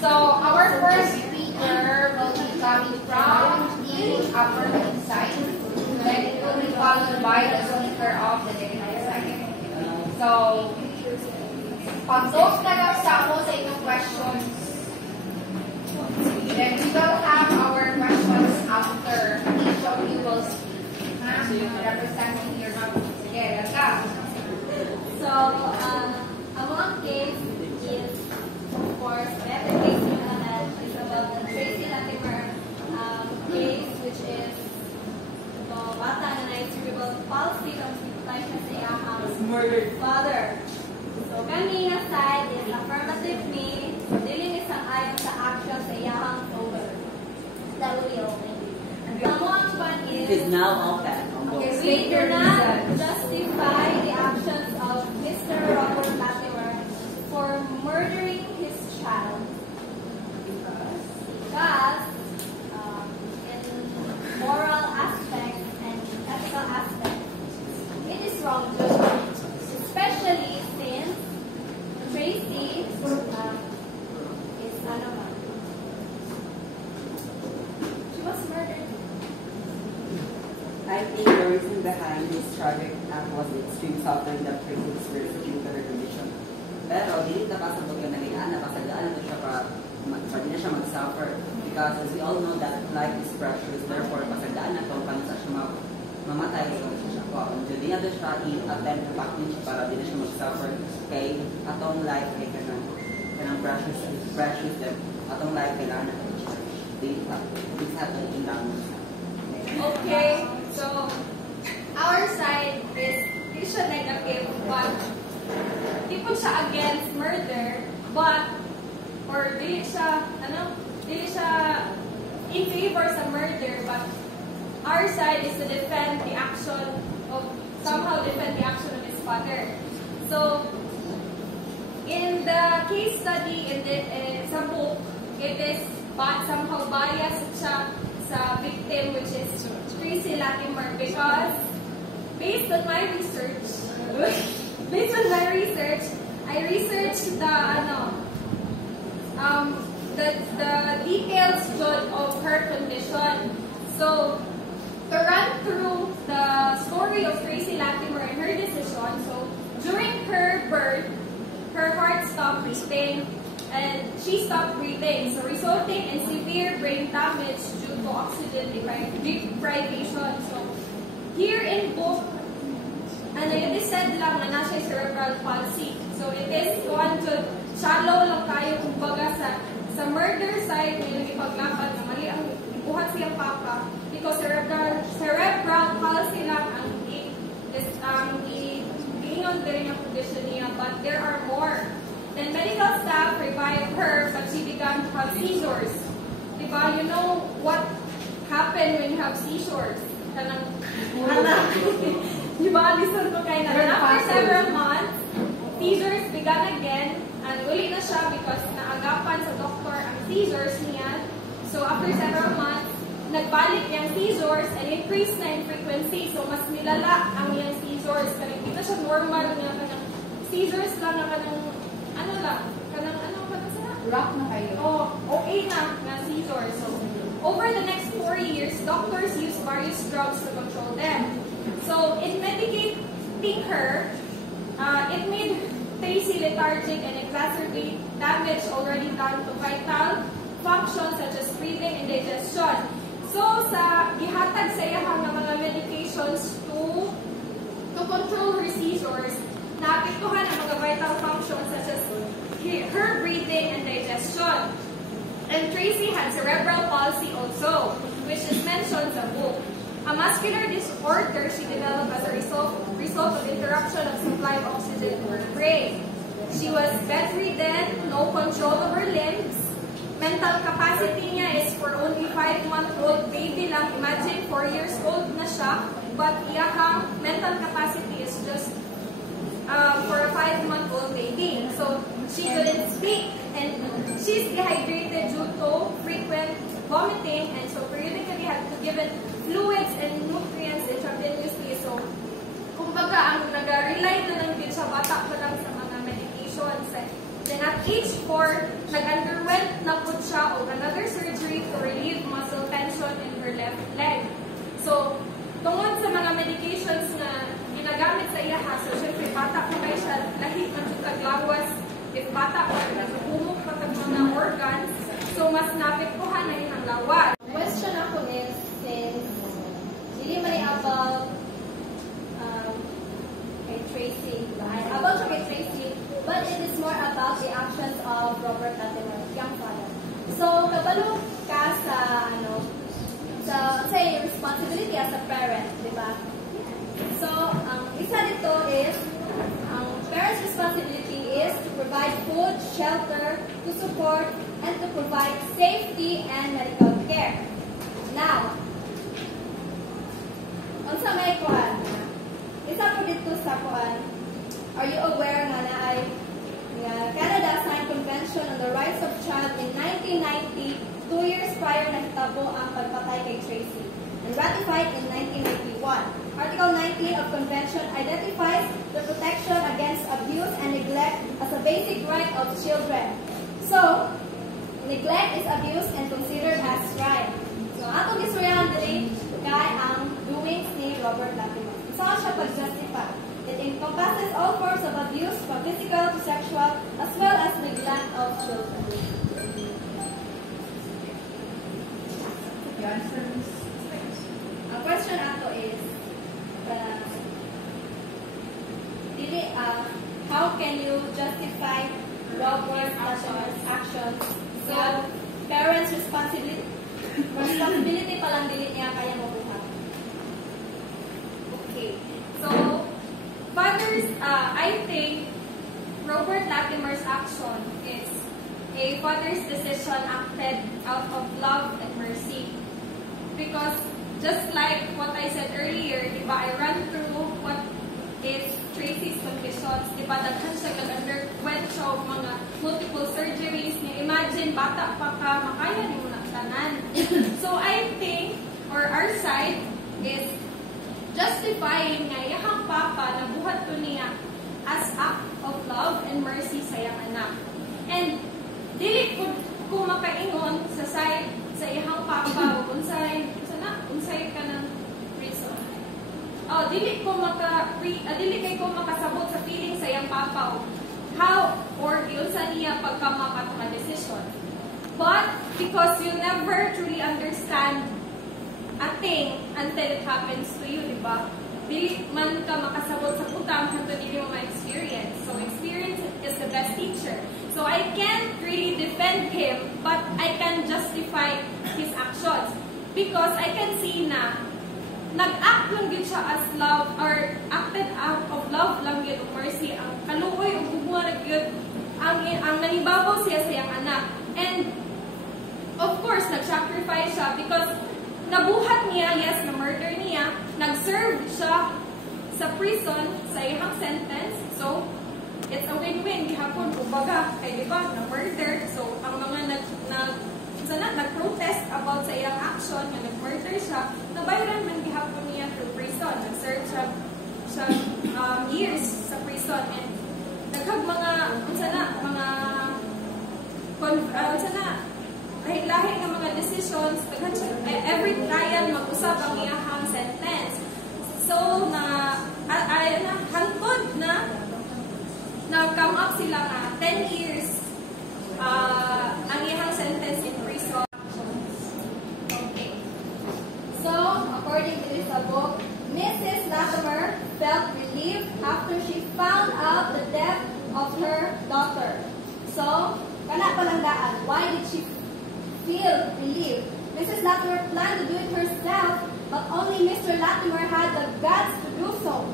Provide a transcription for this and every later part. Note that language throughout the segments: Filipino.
So our first speaker will be coming from the upper side. Then it will be followed by the speaker of the negative side. So, pag those nag-accept mo sa inyong questions, then we will have our questions after each of you will speak. Representing your group. Sige, let's go. So, among case is, of course, better case is about the Tracy Latimer case, which is the bata na cerebral palsy ng hospitalized siya sa iyang murdered father. So, kami nga side is affirmative me, so dili ni sang ayon sa action sa iyang over. That will be open. Among one is now open. Okay, we do not justify the actions of Mr. Robert Latimer for murdering his child because in moral aspects and ethical aspects, it is wrong judgment, especially since Tracy is animal. She was murdered. I think the reason behind this tragic act was the extreme suffering that Tracy experienced due to her condition. Pero, dili na pasabog yung naging napasagaan na siya para di na siya mag-suffer. Because as we all know that life is precious, therefore, pasagaan na ito kung sa siya mamatay so siya ko. Kung di na siya i-attempt na pakin siya para di na siya mag-suffer kay atong life kay kanang precious them. Atong life kailangan na siya. This happened in Damos. Okay, so our side is siya negative, but di po siya against murder, but or dili siya in favor sa murder, but our side is to defend the action of his father. So in the case study in sa book, it is somehow biased siya sa victim, which is Tracy Latimer, because based on my research, I researched the details of her condition. So to run through the story of Tracy Latimer and her decision, so during her birth, her heart stopped beating and she stopped breathing, so resulting in severe brain damage due to oxygen deprivation. So here in book, it is said lang na nasa cerebral palsy. So it is one to shallow lang tayo kumbaga sa murder side may ipaglaban na mali ang ibuhat siyang papa because cerebral palsy lang ang iingon din ang condition niya, but there are more. Then medical staff revived her, but she began to have seizures. Diba? You know what happened when you have seizures? Diba? Listen ko kayo na. After several months, seizures began again, and uli na siya because naagapan sa doktor ang seizures niya. So after several months, nagbalik yung seizures and increased na in frequency. So mas nilala ang yung seizures. Kaya hindi na siya normal na kanang seizures lang na kanang rock na kayo. Oh, okay na seizures. So, over the next 4 years, doctors used various drugs to control them. So, in medicating her, it made Tracy lethargic and exacerbate damage already done to vital functions such as breathing and digestion. So, sa gihatag sa iyang mga medications to control her seizures, naapektuhan ang mga vital functions such as her breathing and digestion. And Tracy had cerebral palsy also, which is mentioned in the book. A muscular disorder she developed as a result of interruption of supply of oxygen to her brain. She was bedridden, no control of her limbs. Mental capacity niya is for only 5-month-old baby lang. Imagine 4 years old na siya, but iyahang mental capacity is just for a 5-month-old baby. So she couldn't speak, and she's dehydrated due to frequent vomiting, and so periodically had to give it fluids and nutrients intravenously. So, kumbaga, ang nag-rely na lang din siya, bata pa lang sa mga medications. Then at age 4, nag-underwent na po siya of another surgery to relieve muscle tension in her left leg. So, tungod sa mga medications na ginagamit sa iya ha, so syempre bata po kayo siya, lahit man siya taglawas, if bata po, nagpumok pa tag mga organs, so mas napektuhan na yung lawas. Question ako is, since hindi man about kay Tracy, about siya kay Tracy, but it is more about the actions of Robert Latimer, young father. So, kabalo ka sa, say, responsibility as a parent, di ba? So, isa dito is, parents' responsibility is to provide food, shelter, to support, and to provide safety and medical care. Now, unsa may kuan? Isa po dito sa kuan. Are you aware nga na ay Canada signed Convention on the Rights of Child in 1990, 2 years prior na hitabo ang pagpatay kay Tracy, and ratified in 1991. Article 19 of Convention identifies the protection against abuse and neglect as a basic right of children. So, neglect is abuse and considered as crime. So, atong gisurihan dili kay ang doings ni Robert Latimer. Saan siya pag-justify? It encompasses all forms of abuse, from physical to sexual, as well as neglect of children. Ang question ato is, how can you justify Robert Latimer's actions? So, parents' responsibility pa lang dili niya kaya mabuhat. Okay. So, fathers, I think Robert Latimer's action is a father's decision acted out of love and mercy. Because just like what I said earlier, diba, I ran through what is Tracy's conditions, diba, daghan siya nag-underwent siya of mga multiple surgeries. Imagine, bata pa ka, makaya ni mo na tanan. So, I think, or our side is justifying nga iyang papa na buhat ko niya as act of love and mercy sa iyang anak. And dili ko makaingon sa side sa iyang papa o unsay ka ng prison. Dili kay ko makasabot sa feeling sa iyang papa o how or unsa niya pagkamakat nga decision. But because you never truly understand a thing until it happens to you, di ba? Dili man ka makasabot sa putang hangtod dili mo ma-experience. So experience is the best teacher. So I can't really defend him, but I can justify his actions. Because I can see na nag-act lang yun siya as love or acted out of love lang yun o mercy. Ang kaluoy o bumuha yun ang nanibabaw siya sa iyang anak. And of course, nag-sacrifice siya because nabuhat niya, yes, na-murder niya, nag-serve siya sa prison sa iyang sentence. So, it's a win-win. Gihapon, kumbaga, kay diba, na-murder. So, ang mga nag-protest about sa iyang action, na nag-murder siya, nabayaran man gihapon niya through prison. Nag-serve siya years sa prison. And naghag lahi ng mga decisions, every trial mag-usap ang iyang sentence. So, hantod na come up sila nga 10 years ang iyang sentence in prison. Okay. So, according to this book, Mrs. Latimer felt relieved after she found out the death of her daughter. So, kana palandaan, why did she feel relieved? Mrs. Latimer planned to do it herself, but only Mr. Latimer had the guts to do so.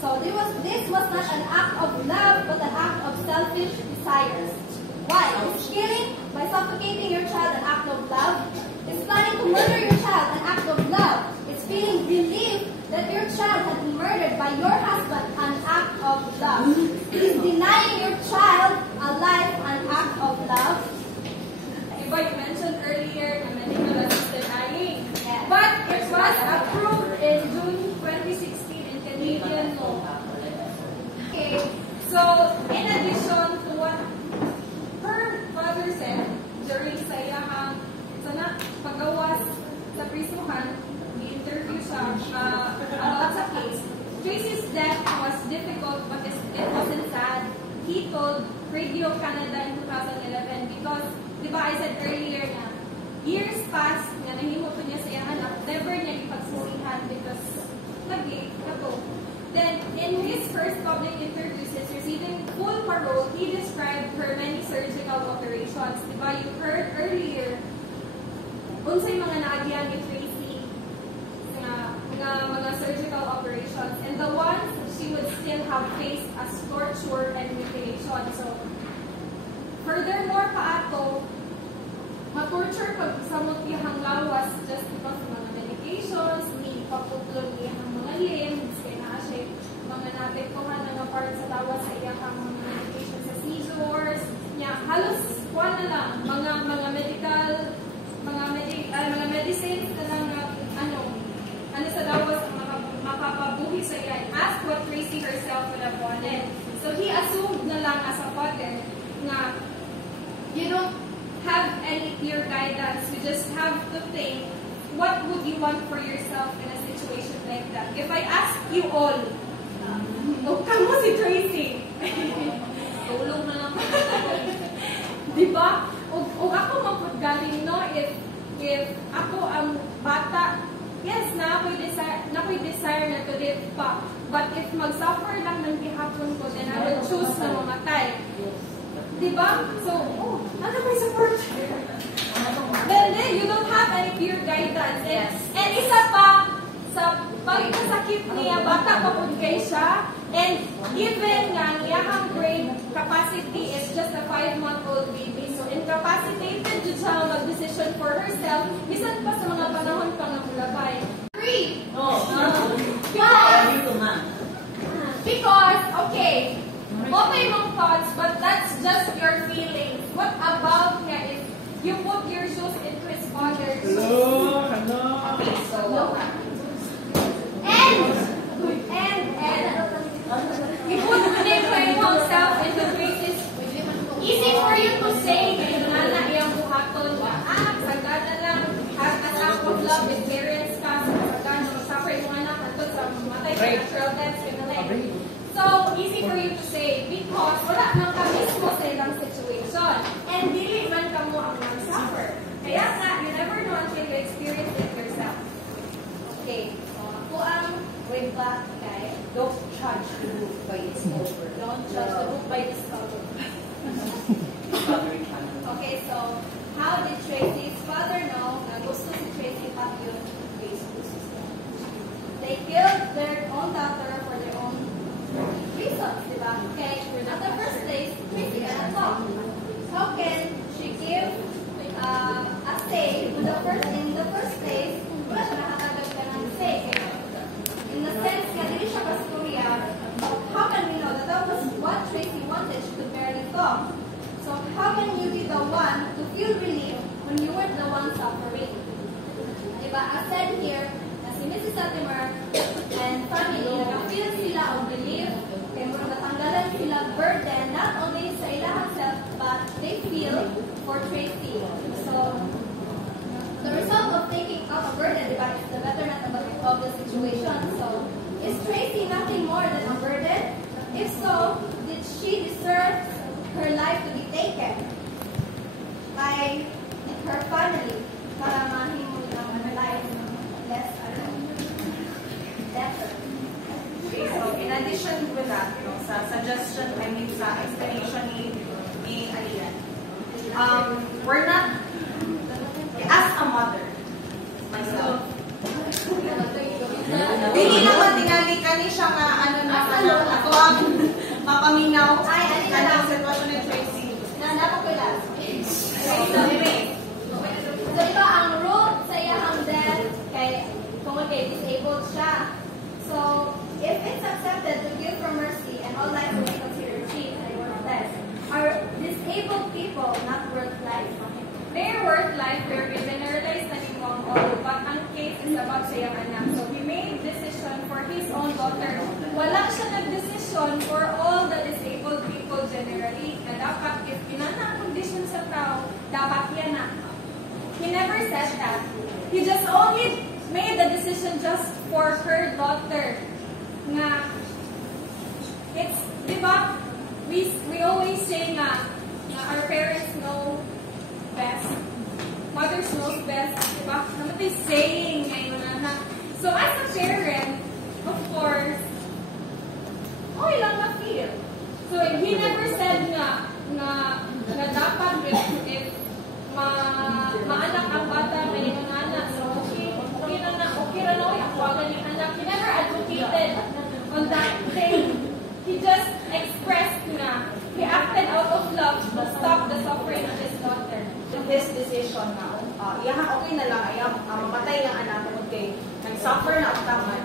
So this was not an act of love, but an act of selfish desires. Why? Is killing by suffocating your child an act of love? Is planning to murder your child an act of love? Is feeling relieved that your child had been murdered by your husband an act of love? Is denying your child a life an act of love? Diba, you mentioned earlier na medical assisted dying. Yes. But it was approved in June 2016 in Canadian law. Okay, so in addition to what prisuhan, i-interview siya about sa case. Tracy's death was difficult, but it wasn't sad. He told Radio Canada in 2011 because, di ba I said earlier na, years passed nga nahimo po niya sa iyang anak, never niya ipagsusihan because lagi, kato. Then, in his first public interview since receiving full parole, he described her many surgical operations. Di ba you heard earlier, unsay mga naagihan ni Tracy mga surgical operations, and the ones she would still have faced as torture and mutilation. So, furthermore pa ato, ma-torture pag samot iyang lawas just because of mga medications, ni paputlog iyang mga limbs, kaya na siya mga naapektuhan na part sa lawas sa iyang mga medications sa seizures, niya, halos kuha na lang, mga medicines na lang ano sa lawas ang mapapabuhi sa iya. Ask what Tracy herself would have wanted. So he assumed na lang as a father na you don't have any clear guidance. You just have to think, what would you want for yourself in a situation like that? If I ask you all, kamo si Tracy. Tulong na lang. Diba? O ako mapaggaling, no? If ako ang bata, yes, na ako'y desire na to live pa. But if mag-suffer lang ng gihapon ko, then I will choose na mamatay. Diba? So, ano may support? Then you don't have any pure guidance. And isa pa, sa pagkasakit niya, bata pa po kay siya, and given nga niyahang brain capacity is just a 5-month-old baby, so incapacitated dito siya mag-decision for herself, bisan pa sa mga panahon pa nga mulabay. 3. Because, okay, mong thoughts, but that's just your feelings. What about nga if you put your shoes into his father's shoes? Okay, so, you put himself into Tracy's. Easy for you to say, nana iyang buhaton, sagada lang, have an act of love with parents ka, sagada, mag-suffer yung anak, nato sa matay sa natural deaths, so, easy for you to say, because wala nang ka mismo sa ilang situation, and dili man ka mo ang mag-suffer. Kaya nga, you never know until you experience it yourself. Okay, so ako ang way back kay, don't judge the book by its cover. Don't judge the book by its cover. Okay, so, how did Tracy's father know na gusto si Tracy pati yung Facebook system? They killed their own daughter for their own reasons, diba? Okay, at the first place, Tracy cannot talk. How can she give a say in the first place? Wala siya nakatagag ka ng say. In the sense nga, dili siya kasturya, how can we know that that was what Tracy wanted? She could barely talk. So how can you be the one to feel relief when you were the one suffering? Diba? As said here, na si Mrs. Latimer and family, nag-feel sila of relief, kaya muna natanggalan sila burden, not only sa ilang self, but they feel for Tracy. So, the result of taking up a burden, diba, is the betterment of the situation. So, is Tracy nothing more than a burden? If so, did she deserve her life to be taken by her family para mahimod ng her life less better? Okay, so in addition to that, sa suggestion, sa explanation ni Alian, we're not, as a mother, myself, hindi naman tingali kani siya nga ako ang mapaminaw ang sitwasyon ni Tracy. Napapilala. So, iba ang root sa iyang death kung disabled siya. So, if it's accepted to give for mercy and all life will be considered cheap and worthless, are disabled people not worth life? They're worth life, pero i-generalize na ni Mong all, but ang case is about sa iyang anak. So he made decision for his own daughter. Wala siya nag-decision for all the disabled people generally. Na dapat, if pinana ang condition sa tao, dapat yan na. He never said that. he just only made the decision just for her daughter. Nga, it's, di ba, we always say na our parents know best. Mothers knows best, di ba? Naman tayo saying ngayon na. So as a parent, of course, okay lang na-feel. So he never said na dapat if maanak ang bata, may mga anak, so okay na ako agad yung anak. He never advocated on that thing. He just expressed na he acted out of love to stop the suffering of his daughter. This decision na, okay na lang, mamatay ang anak mo kay nag-suffer na ang taman.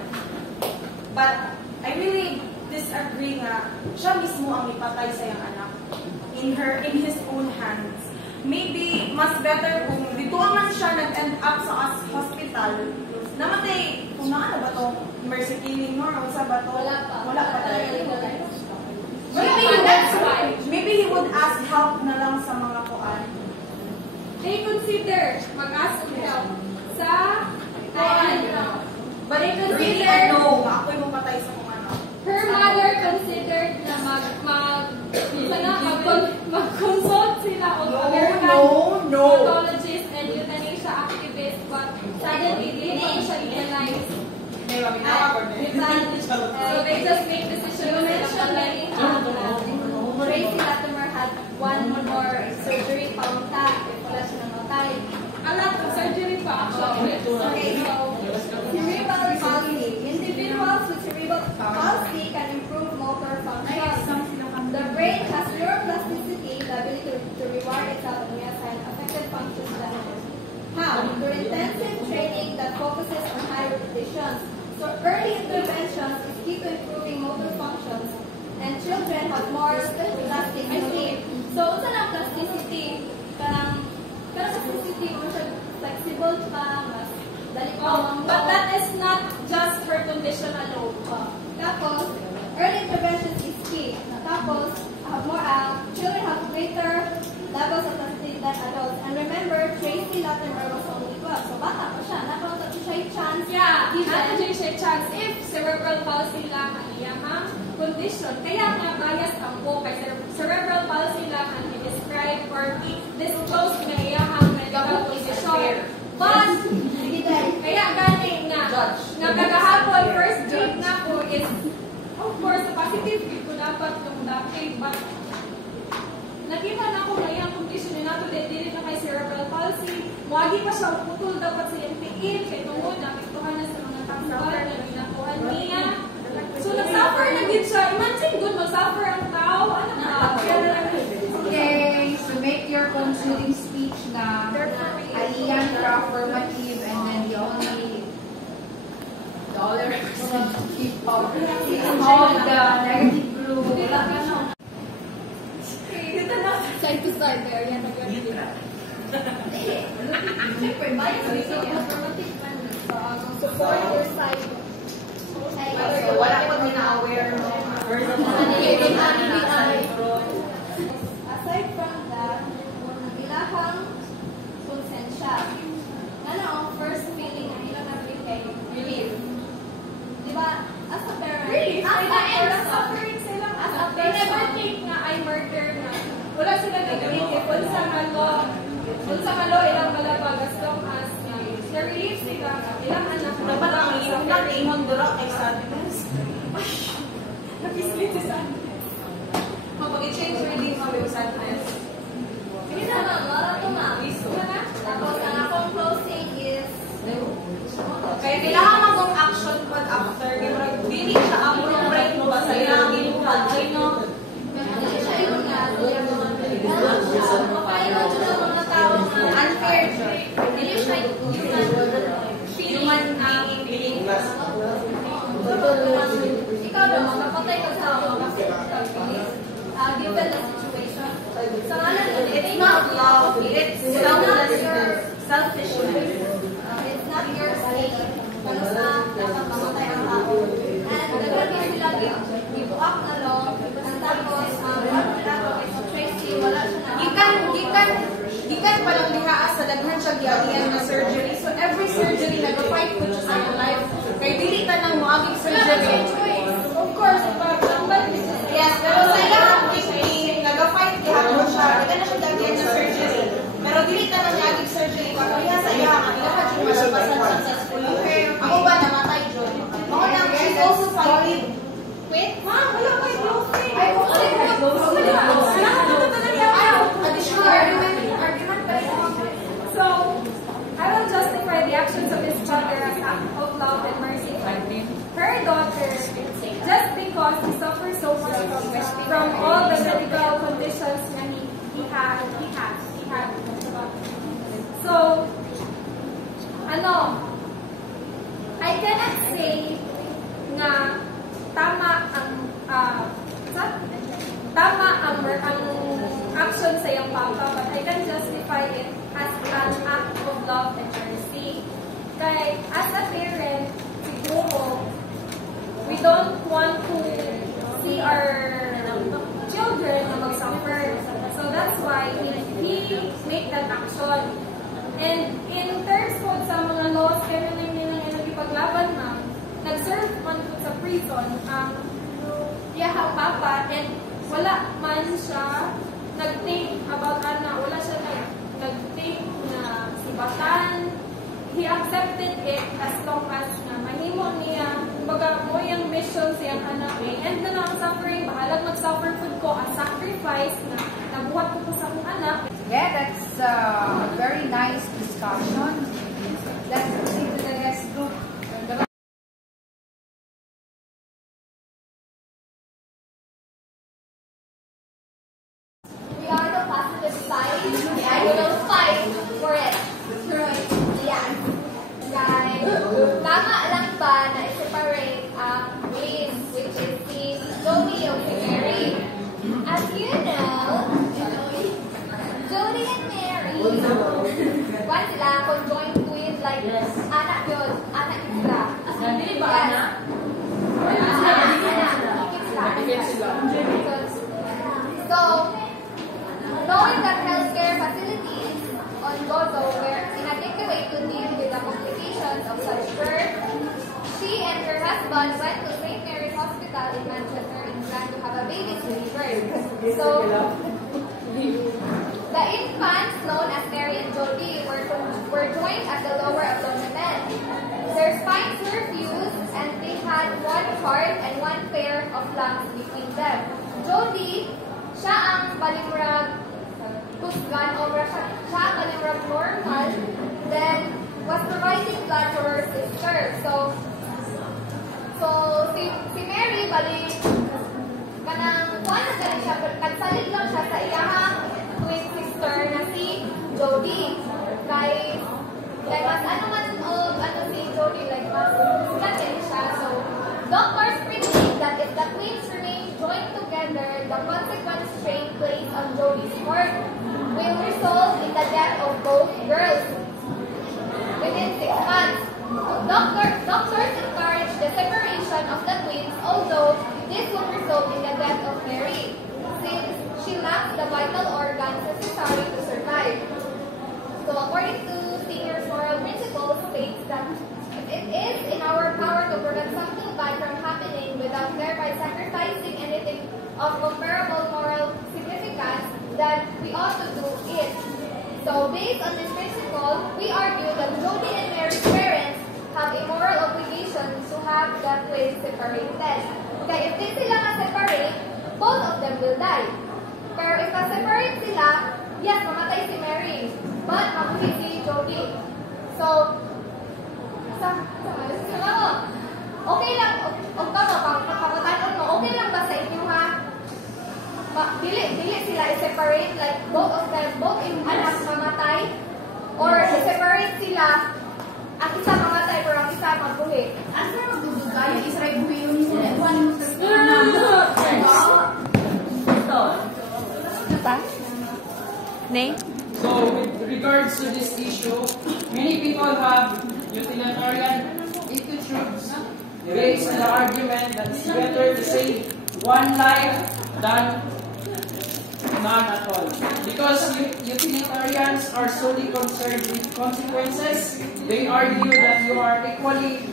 But I really disagree nga, siya mismo ang ipatay sa iyang anak in his own hands. Maybe mas better kung dito man siya nag-end up sa hospital. Namatay, kung na ba to? Mercy killing mo? O sa ba to? Wala pa. Maybe he would ask help na lang sa mga kuan. They consider mag-ask for help sa kuan. But they consider Ako'y mapatay sa mga anak. her mother considered na mag-consult sila o American pathologist and euthanasia activist, but suddenly they didn't siya euthanize. So they just make decisions. You mentioned Tracy Latimer had one more surgery paunta if wala siya namatay. Alam ko, surgery pa actually. Okay, so cerebral palsy. Individuals with cerebral palsy can improve motor function. The brain has neuroplasticity, the ability to rewire itself and reassign affected functions to others. How? Through intensive training that focuses on high repetitions. So early interventions is key to improving motor functions, and children have more plasticity. So unsa lang plasticity? Kanang plasticity mo siya flexible pa, mas dali pa. But that is not just her condition alone. Tapos early intervention is key. Tapos children have greater levels of plasticity than adults. And remember, Tracy Latimer was only 12, so bata pa siya. Nakaroon na siya yung chance. Yeah, nandiyan siya chance if cerebral palsy lang ang iyang condition. Kaya nga bias ang po kay cerebral palsy lang ang i-describe or i-disclose na iyang medical condition. But, kaya galing nga kagahapon, first grade na po is, of course, positive ko dapat yung dati, but nakita na ko na iyang condition na nato dili na kay cerebral palsy. Wagi pa siya putol dapat sa iyang tiil kay tungod napiktuhan na sa mga tangkal na ginakuhan niya. So nag-suffer na gid siya. Imagine good mag-suffer ang tao. Ano na? Okay, so make your concluding speech na aliyang affirmative and then the only dollar keep up all the negative group. Side to side, there yan. Siyempre, bias is so affirmative man. Support your side. So wala ko na-aware no? Aside from that, ang ilahang konsensya. Ang first feeling ang ilang nabigay, relief. Di ba? As a parent, Really? as At a the end, person, suffering sila. as a They never person, think na I murder na. Wala sila nag-think. Unsa malo ilang malabag as long as na-relieve sila. Ilang anak na Dapat ang iyong ingon durok ay sadness. Nakislit si sadness. Kapag i-change relief mo yung sadness. Sige na, wala to ma. Tapos ang akong closing is, Kaya kailangan magong action pag after. Kaya dili siya appropriate mo ba sa ilang inuhad. hindi siya yung makaingon siya sa mga tao na unfair. Hindi siya human being. Ikaw naman, kapatay ka sa mga given the situation. Sa ngalan nun, It's not love, it's selfishness. it's not your state. Kano sa dapat mamatay ang tao. And nagkaki sila gibuak na law. And tapos, sa Tracy, wala siya na. Gikan pa lang diha sa daghan siya giagian na surgery. So every Quit? Ma'am, wala pa yung closing. Ay, okay. So, I will justify the actions of this father as act of love and mercy for her daughter, just because he suffers so much from all the medical conditions that he had. So, I cannot say na tama ang action sa iyong papa, but I can justify it as an act of love and mercy. Kaya as a parent, siguro, we don't want to see our children na mag-suffer. So that's why he make that action. And in terms po sa mga laws, kaya na nilang ipaglaban na, nag-serve man po sa prison ang iyahang papa, and wala man siya nag-think about wala siya nag-think na sibatan. He accepted it as long as na mahimo niya, kumbaga mo yung mission siyang anak, and na lang suffering, bahalag mag-suffer food ko as sacrifice na nabuhat ko sa akong anak. Yeah, that's a very nice discussion. Let's proceed to the next group. We are the positive side. Yeah, we will fight for it. Yeah. Guys, tama lang ba na i-separate ang twins, which is si Jody and si Mary? As you know, Jody and Mary, one sila, conjoined twins, like, anak yun, anak sila. Hindi ba anak? So, knowing that healthcare facilities on Gozo were inadequate to deal with the complications of such birth, she and her husband went to St. Mary's Hospital in Manchester and planned to have a baby to give birth. So, the infants known as Mary and Jody were joined at the lower abdomen. Their spines were fused and they had one heart and one pair of lungs between them. Jody, siya ang balimrag kusgan over siya ang balimrag normal, then was providing blood to her sister. So si Mary bali kanang kuan na siya, nagsalig lang siya sa iyahang twin sister na si Jody. Kay mas si Jody, like mas scatin siya. So doctors predict that if the twins remain joined together, the consequent strain placed on Jody's heart will result in the death of both girls within 6 months. Doctors encourage the separation of the twins, although this would result in the death of Mary, since she lacks the vital organs necessary to survive. So according to Singer's moral principles, states that it is in our power to prevent something bad from happening without thereby sacrificing anything of comparable moral significance, that we ought to do it. So based on this principle, we argue that Jody and Mary's parents have a moral obligation to have the twins separated. Okay, if di sila separate, both of them will die. Pero if separate sila, yes, mamatay si Mary, but mabuhay si Jody. So, okay lang, okay lang ba sa inyo ha? Dili sila i-separate, like both of them, both yung anak mamatay, or i-separate sila, ang isa mamatay pero ang isa magbuhi. Asa na magdudugay? Isa rin buhay yung one So, with regards to this issue, many people have utilitarian attitudes based on the argument that it's better to save one life than none at all. Because utilitarians are solely concerned with consequences, they argue that you are equally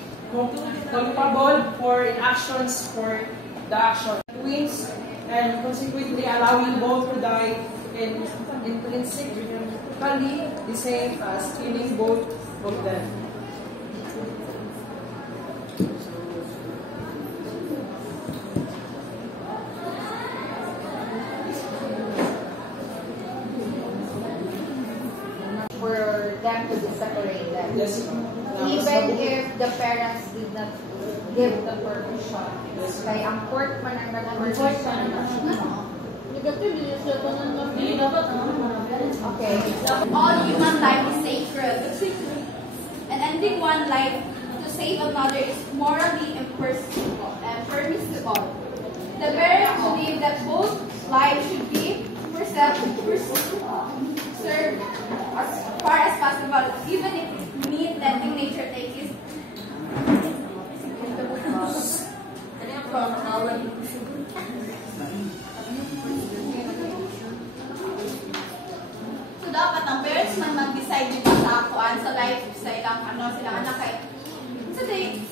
culpable for actions for the action. Twins, and consequently allowing both to die in intrinsically the same as killing both of them. Yes. Even if the parents did not give the permission. Kaya ang court man ang nag-permission. Okay. All human life is sacred. And ending one life to save another is morally permissible. The parents believe that both lives should be preserved as far as possible, even if it means letting nature take its So dapat ang parents man mag-decide dito sa kuan sa life sa ilang silang anak kay sa day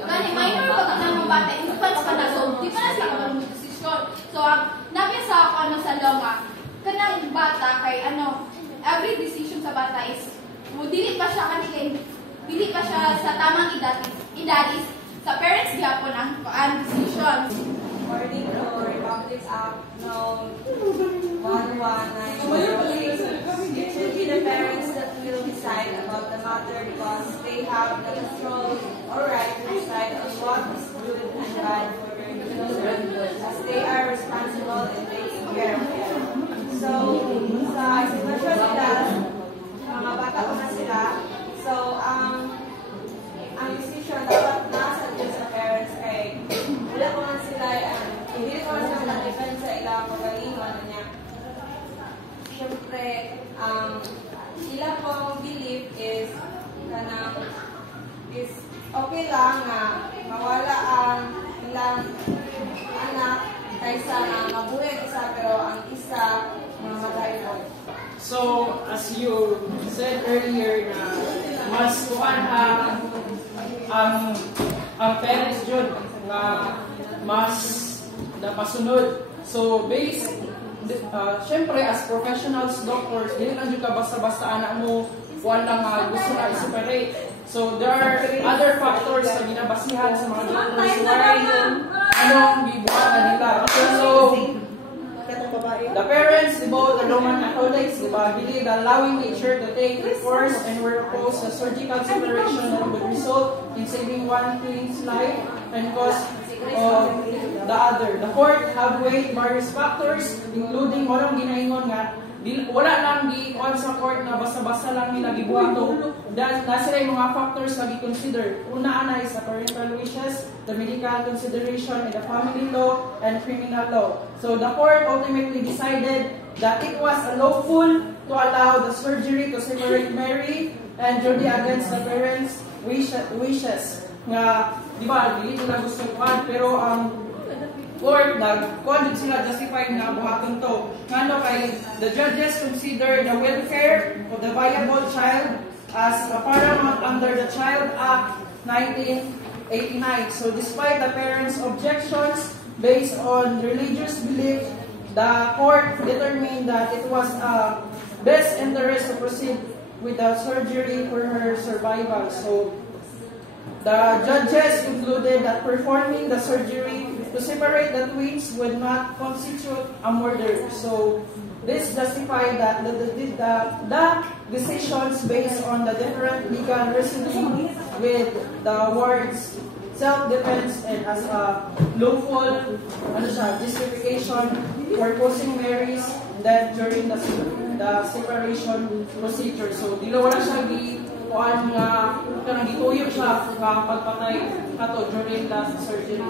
Kani minor pa ka ng bata, infants pa na so di pa na sila mag-desisyon. So nabi sa sa longa kanang bata kay every decision sa bata is dili pa siya dili pa siya sa tamang edad is sa parents gyapon ang decision. According to Republic Act No. 11908, it should be the parents that will decide about the matter because they have the control or right to decide on what is good and bad for their children as they are responsible in taking care of them. So, sa sitwasyon nila, mga bata pa na sila, so ang decision dapat nasa dyan sa parents kay wala ko man sila, hindi ko man sila na-defend sa ilang magalingon niya. Siyempre, ilang pong belief is okay lang na mawala ang ilang anak kaysa na mabuhay isa pero ang isa mamatay po. So, as you said earlier na mas kuan ang parents jud nga mas napasunod. So, syempre as professionals, doctors, dili lang jud ka basta-basta anak mo kuan lang gusto na i-separate. So, there are other factors na ginabasihan sa mga doctors why anong gibuhat nila. So, the parents, both the Roman Catholics, believe that allowing nature to take its course and were opposed to surgical separation that would result in saving one kid's life and cause the other. The court have weighed various factors, including walang ginaingon nga wala lang giikuan sa court na basta-basta lang nila gibuhato. Na sila yung mga factors na gi-consider. Una ana is the parental wishes, the medical consideration, and the family law and criminal law. So the court ultimately decided that it was unlawful to allow the surgery to separate Mary and Jody against the parents' wishes. Nga, di ba, dili nila gusto kuan, pero court nag-conjure sila justified nga buhaton to. Ngano kay the judges consider the welfare of the viable child as paramount under the Child Act 1989. So despite the parents' objections based on religious belief, the court determined that it was best interest to proceed with the surgery for her survival. So the judges concluded that performing the surgery to separate the twins would not constitute a murder. So this justified that the decisions based on the different legal reasoning with the words self-defense and as a lawful justification for causing Mary's death during the separation procedure. So dilo wala siya kuan nga kanang gituyo siya nga pagpatay kato during the surgery.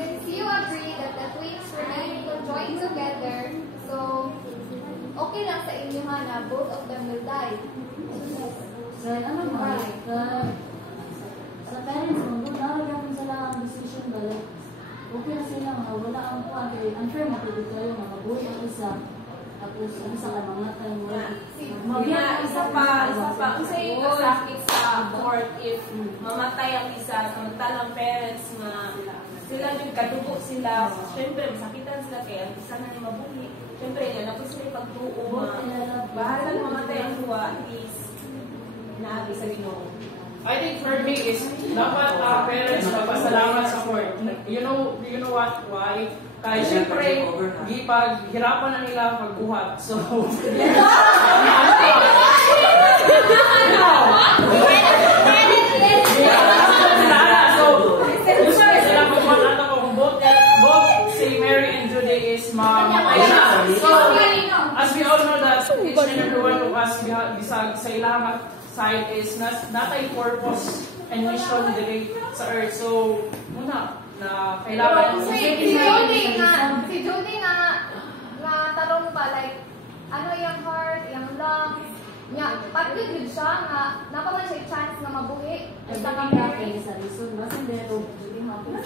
Since you agree that the twins were not joined together, so okay lang sa inyo na both of them will die. Sa parents mo, kung nalagyan sila ang decision ba, okay na sila nga, wala ang kuha, kaya unfair matulog kayo, mabuhay ang isa, tapos ang isa ka mga tayo mo. Isa pa, isa yung kasakit sa court if mamatay ang isa, samantalang parents na sila yung kadugo sila, syempre masakitan sila kaya isa na ni mabuhi. Syempre, yan ako sila ipagtuo bahala mamatay ang duwa, is naabi sa Ginoo. I think for me is dapat parents magpasalamat sa court. You know what? Why? Kaya siyempre, gipag hirapan na nila pagbuhat. So, si Mary and Judy is mamatay na. So, as we all know that each and every one of us bisag sa ilang side is natay purpose and mission dili sa earth. So, muna na kailangan Si Judy nga tarong pa like ano yung heart, yung lungs, nya pagod yun siya nga napaman siya chance na mabuhi. Basta kang dati sa reason, basta dito, Judy hapon.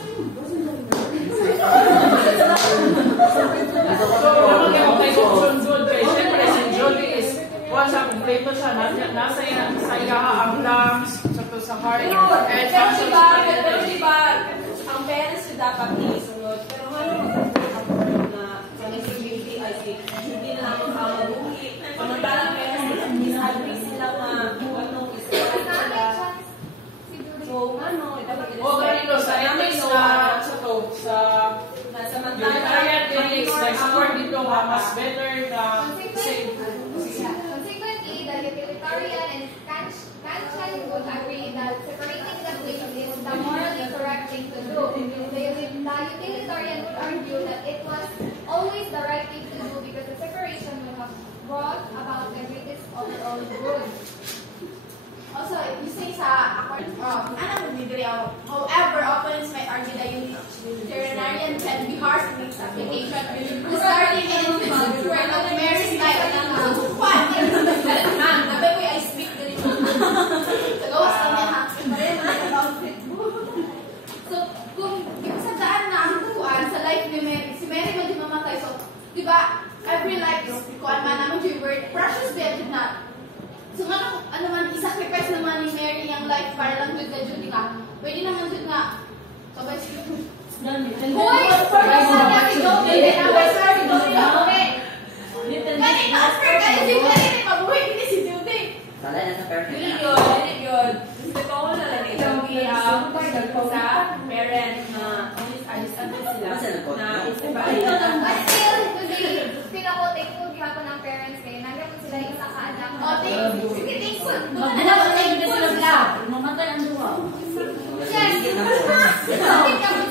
So, naman kayo kay Sunod kay siyempre si Jody is once siya, kompleto siya, nasa iya ang lungs, sa heart, and Pero diba, ang parents yung dapat isunod. Pero ano, na si Judy ay si Judy na lang ang mabuhi. Pamantalang parents, disagree sila na ano, isa so, ano, ganito, sa ethics na nasa Unitarian ethics, support dito nga mas better na Consequently, the utilitarian and Kantian would agree that separating the flames is the morally correct thing to do. The utilitarian would argue that it was always the right thing to do because the separation would have brought about the greatest overall good. Also, if you say sa ano magbibigay ako. However, opponents might argue that utilitarian can be harsh in its application, starting in where the Mary's like what? Nabi ko I speak the Tagawas na niya ha. So, kung sa daan na ang kuan sa life ni Mary, si Mary mo di mamatay. So, di ba, every life is kuan man naman yung word, precious benefit na. So nga ano man i-sacrifice naman ni Mary ang life para lang jud ka Judy nga. Pwede naman jud nga. Sabay si Hoy, for the son of Judy, then I was sorry Judy. Okay. Kani master kani si Mary ni mabuhay ni si Judy. Sala na sa parent. Very good. Gusto ko na lang ito sa parent na understand sila na But still, still ako take ko gihapon ang parents kay nandiyan po sila isa ka anak. Sige, take ko. Mamatay ang duwa. Yes.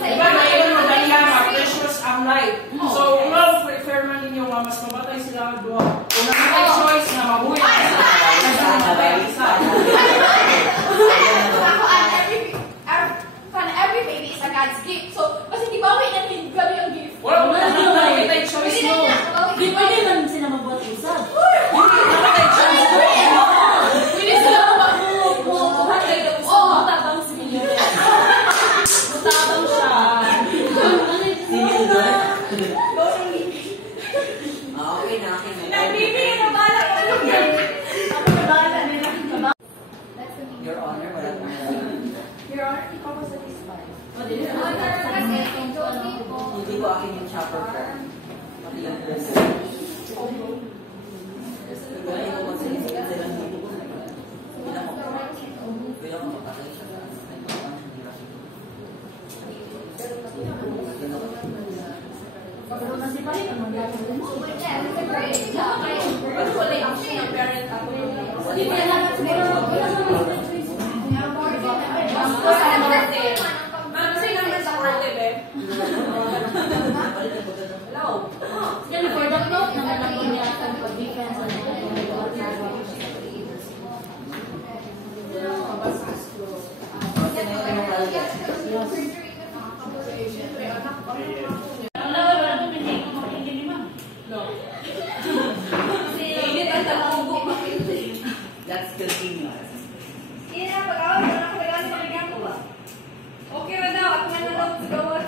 diba ngayon madali nga precious ang life. So, well, prefer man ninyo nga mas mamatay sila ang duha. Kung namatay choice na mabuhay sa mamatay isa. Every baby is a God's gift. So, kasi di ba na gabi ang gift? Wala mo namatay choice mo. Di pwede man sila mabuhat isa. Namatay choice mo. Pwede sila mabuhat kayo. Matabang si Miguel. Matabang siya. Okay na, okay na. Nagbibigay na bala ko. Ako na bala nila. Your Honor, wala na. Your Honor, ikaw ba satisfied? Hindi ko akin yung chopper form. Pati yung press. Kaya ko magsinisip sila ng hindi ko na kaya ko magpatay siya sa Pero kasi pa rin ang magyayari mo. Pero wala yung option ng parent ako. Hindi pa lang. Ma'am, kasi naman supportive eh. Hello? Yan, for the note naman ang pag-iatang pag-defense ang That's continuous. Okay ba daw? Ako man na daw sigawad.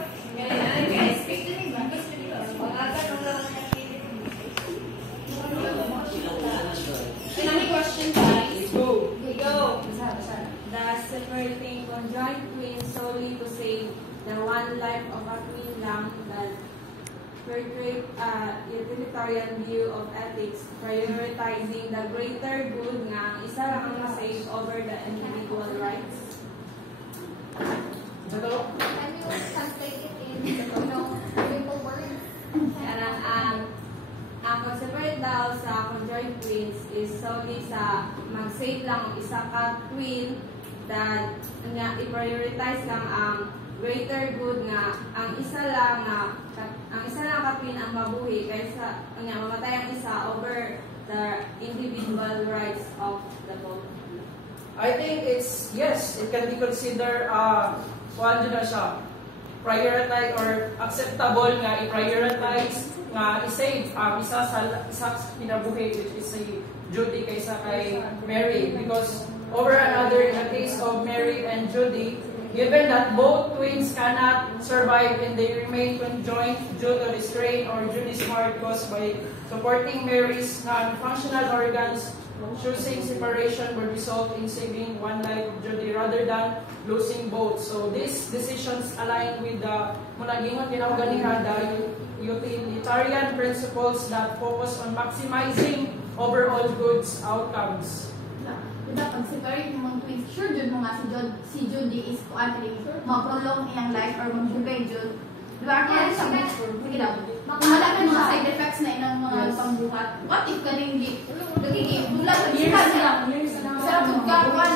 Any question, guys? Go. Okay, go. Does separating conjoined twins solely to save the one life of a twin lang that portray a utilitarian view of ethics, prioritizing the greater good nga ang isa lang ang save over the individual rights? Ito? Can you translate it in simple words? ang pag-separate daw sa conjoined twins is solely sa mag-save lang ang isa ka twin that nga i-prioritize lang ang greater good nga ang isa lang ka twin ang mabuhi kaysa nga mamatay ang isa over the individual rights of the both. I think it's, yes, it can be considered, kuhaan na siya, prioritize or acceptable nga i-prioritize nga i-save ang isa sa kinabuhi, which is si Judy kaysa kay Mary. Because over another, in the case of Mary and Judy, given that both twins cannot survive and they remain conjoined due to the strain or Judy's heart caused by supporting Mary's non-functional organs, choosing separation would result in saving one life of Judy rather than losing both. So these decisions align with the munagingon kinahuganihan the utilitarian principles that focus on maximizing overall goods outcomes. Diba, pag separate mong twins, sure dun mo nga si Judy is mag-prolong iyang life or mag-dubay Judy. Diba, kaya siya, sige daw, kung wala ka mga side effects na inang mga pangbuhat, what if ka rin nagiging bulat at sikat lang, sa pagkakuan,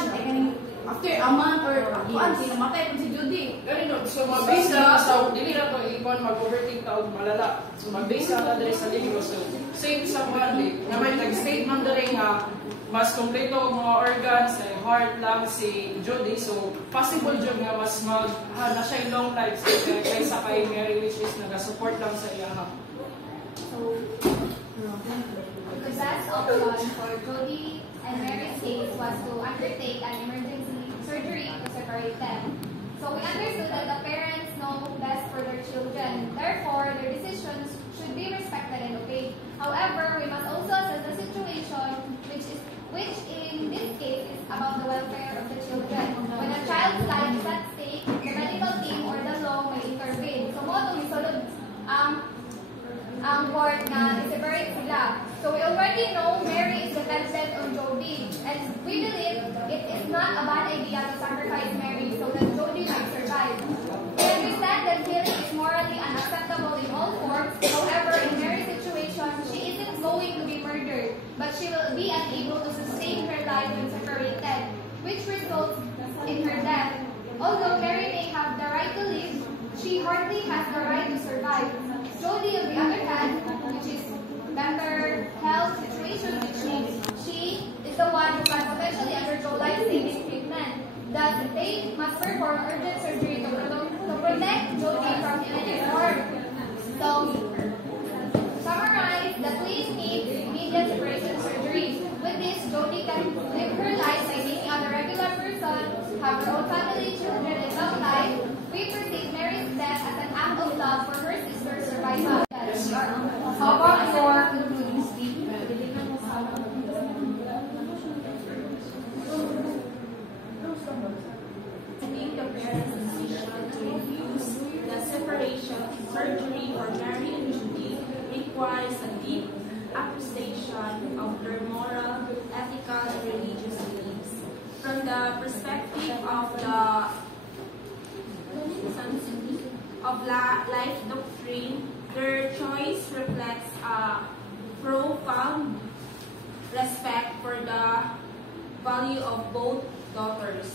after a month or kuan, sinamatay si Judy. Ganun, so mag-base na sa, dili na ito ikon mag-overthink ka o malala. So mag-base na dali sa libro. So same sa mga na may nag-statement dali nga mas kompleto ang mga organs, heart lang si Judy. So possible dyan nga mas na siya yung long life kaysa kay Mary, which is nag-support lang sa iya. So, the best option for Judy and Mary's case was to undertake an emergency surgery to separate them. So we understood that the parents know best for their children. Therefore, their decisions should be respected and obeyed. However, we must also assess the situation, which in this case is about the welfare of the children. When a child's life is at stake, the medical team or the law may intervene. So mo itong isulod ang court na i-separate sila. So we already know Mary is dependent on Jody, and we believe it is not a bad idea to sacrifice Mary so that Jody might survive. We understand that killing is morally unacceptable in all forms. However, in Mary's situation, she isn't going to be murdered, but she will be unable to sustain her life when separated, which results in her death. Although Mary may have the right to live, she hardly has the right to survive. Jody, on the other hand, which is better health situation, which means she is the one who can potentially undergo life-saving treatment. Thus, they must perform urgent surgery to protect Jody from imminent harm. So, to summarize, the twins need immediate separation surgery. With this, Jody can live her life like any other regular person, have her own family, children, and long life. We perceive Mary's death as an act of love for her sister's survival. How about your concluding statement? I think the parents' decision to refuse the separation surgery for Mary and Judy requires a deep appreciation of their moral, ethical, and religious beliefs. From the perspective of life doctrine, their choice reflects a profound respect for the value of both daughters.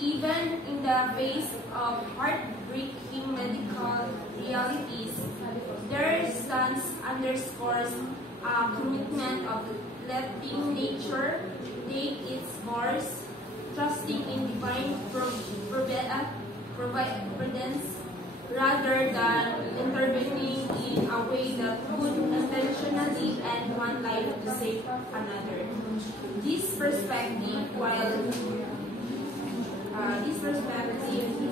Even in the face of heartbreaking medical realities, their stance underscores a commitment of letting nature take its course, trusting in divine providence rather than intervening in a way that would intentionally end one life to save another. This perspective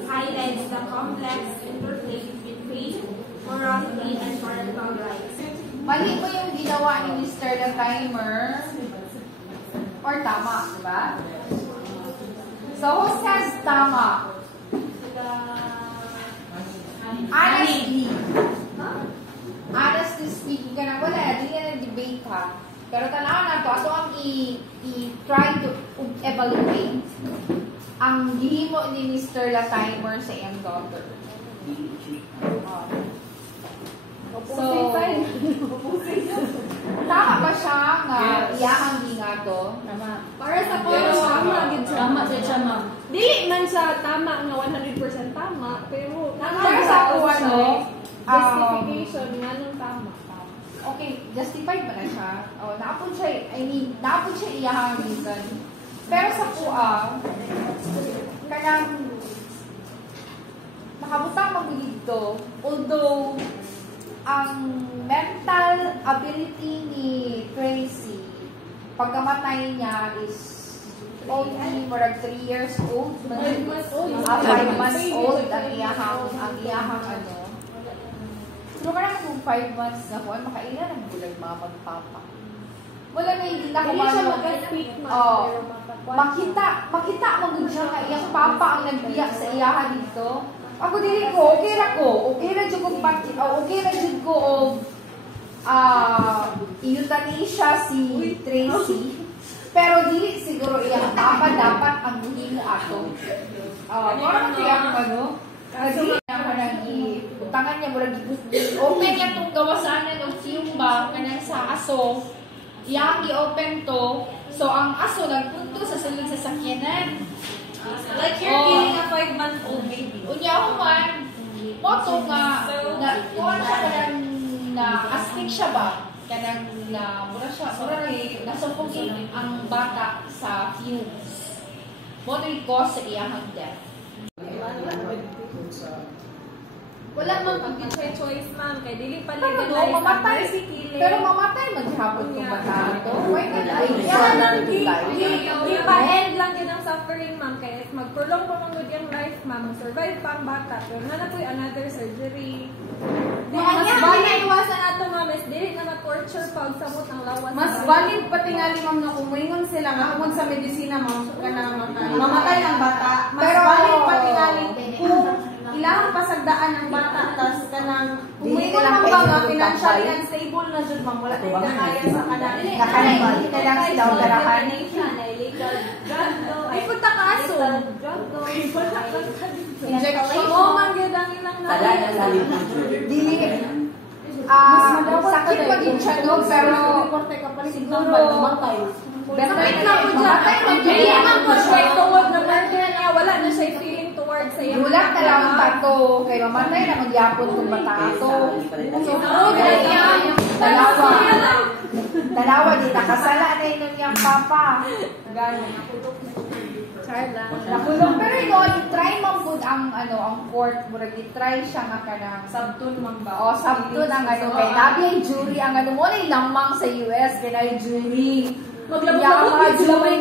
highlights the complex interplay between faith, morality, and parental rights. Mali ba yung ginawa ni Mr. Latimer? Or tama, di ba? So, who says tama? Honestly speaking, ka na wala, hindi ka nag-debate ha. Pero tanaw na to, ato ang i-try to evaluate ang gihimo ni Mr. Latimer sa iyang daughter. So, tama ba siya nga iyahang gingato? Tama. Para sa ko, Pero, tama gid siya. Tama sa siya, ma'am. Dili man siya tama nga 100% tama, pero Pero sa ako, ano, justification nga nung tama. okay, justified ba na siya? Oh, naapon siya, naapon siya iyahang reason. Pero sa kuha, kanang nakabutang magbigito, although ang mental ability ni Tracy, pagkamatay niya is only murag 3 years old, 5 months old ang iyahang ano. So, parang kung 5 months na kuhan, makailan ang bulag mga magpapa. Wala na hindi na Hindi siya kumano. mag-speak man, Oh, pero makakuha. makita magud siya nga iyang papa ang nagbiyak sa iyahan dito. Ako dili ko, okay ra ko. Okay ra jud ko okay ra jud ko euthanasia si Tracy. Pero dili siguro iyang papa dapat ang muhimo ato. Parang kaya ako ano, kasi niya kanang utangan niya murag open niya tong gawasanan og fiumba kanang sa aso. Iyang i-open to. So ang aso nagpunto sa sulod sa sakyanan. Like you're killing a 5-month-old baby. Unya human, moto nga na kuha siya kanang na astig siya ba? Kanang na mura nasupugin ang bata sa fumes. Mo rin cause sa iyang death. Wala man pag choice ma'am, kay dili pa Pero legalize ang mamatay. mercy killing. Pero mamatay maghapon kung bata ito. Why not? Yan lang, i-pa-end lang yun ang suffering, ma'am. Kaya mag-prolong pa mong yung life, ma'am. Mag-survive pa ang bata. Pero na po yung another surgery. Mas valid iwasan nato, ma'am, is dili na ma-torture pag samot ang lawas. Mas valid pati nga ma'am na kumuingon sila nga kung sa medisina ma'am ka na mamatay ang bata. Mas Pero- valid pati nga kung ilang pasagdaan ang bata tas kanang kumuingon lang ma'am pwede ba yung financially tampal. unstable na jud ma'am wala tayong kaya sa kanang Nakalibal. Kailang sila ang garahan. Ay, punta ka aso. Injection. Oo, man, yun ang ilang Tala na lalim ng Dili. Sakit pa din siya no, pero siguro better Sakit na po dyan. mamatay man Hindi dili. naman po siya toward na murder niya. Wala na siya feeling towards sa iyo. Gulat na lang ang tato. Kay mamatay na magyapon kung bata ato. Dalawa di nakasala na yun niyang papa. Nakulong. Pero ito, i-try man po ang court. Murag i-try siya nga kanang sabtun ma'am ba o sabto ng kay nabi ang jury ang mo na lamang sa US kay na jury. Maglabot-labot yun sila may